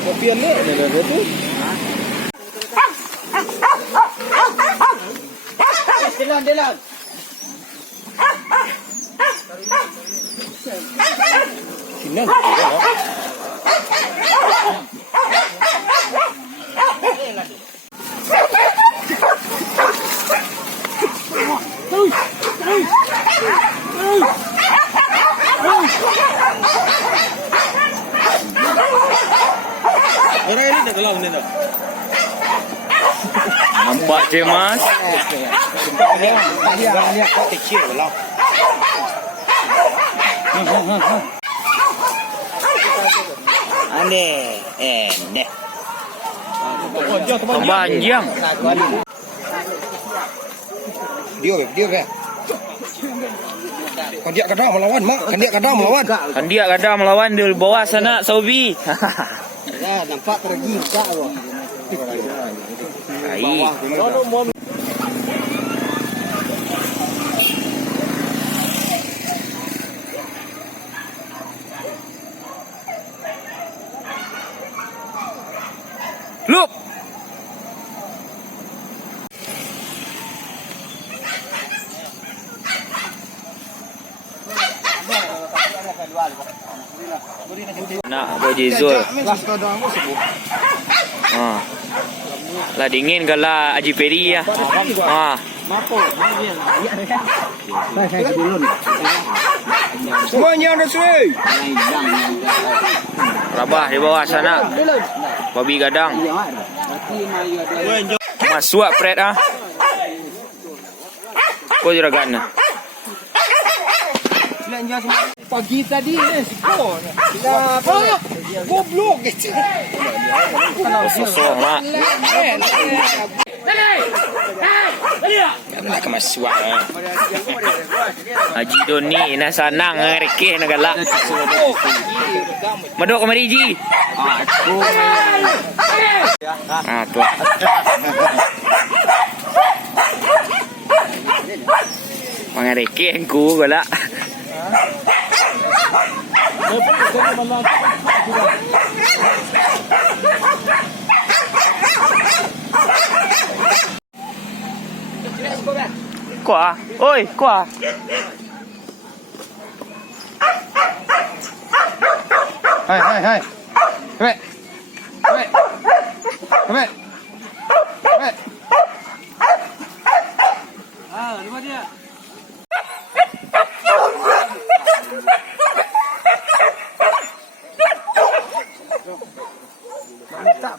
Kopian ni ada tu. Delan. Sinan. Orang ini dah kelam ni dah. Nampak je mas. Dia kecil kelam. Ane, ne. Panjang. Dia ke? Kan dia kadang melawan mak, kan dia kadang melawan. Kan dia kadang melawan di bawah sana Saubi. Ya, nampak tergi kak loh. Ai. Look. Nak bagi Zul. Lah dingin ke lah Haji Peri ya. Semuanya ada suai. Rabah di bawah sana. Babi gadang. Masuk pret ah. Kau juragan. Pagi tadi siko. Apa? Goblok gitu. Sosok mak. Nak kemasuk ah. Haji Doni na sanang rekeh na galak. Madok kemari Ji. Tu. Mangareke ku galak. Kuah, oi, kuah. Hai. Come. Lupa dia. Tak,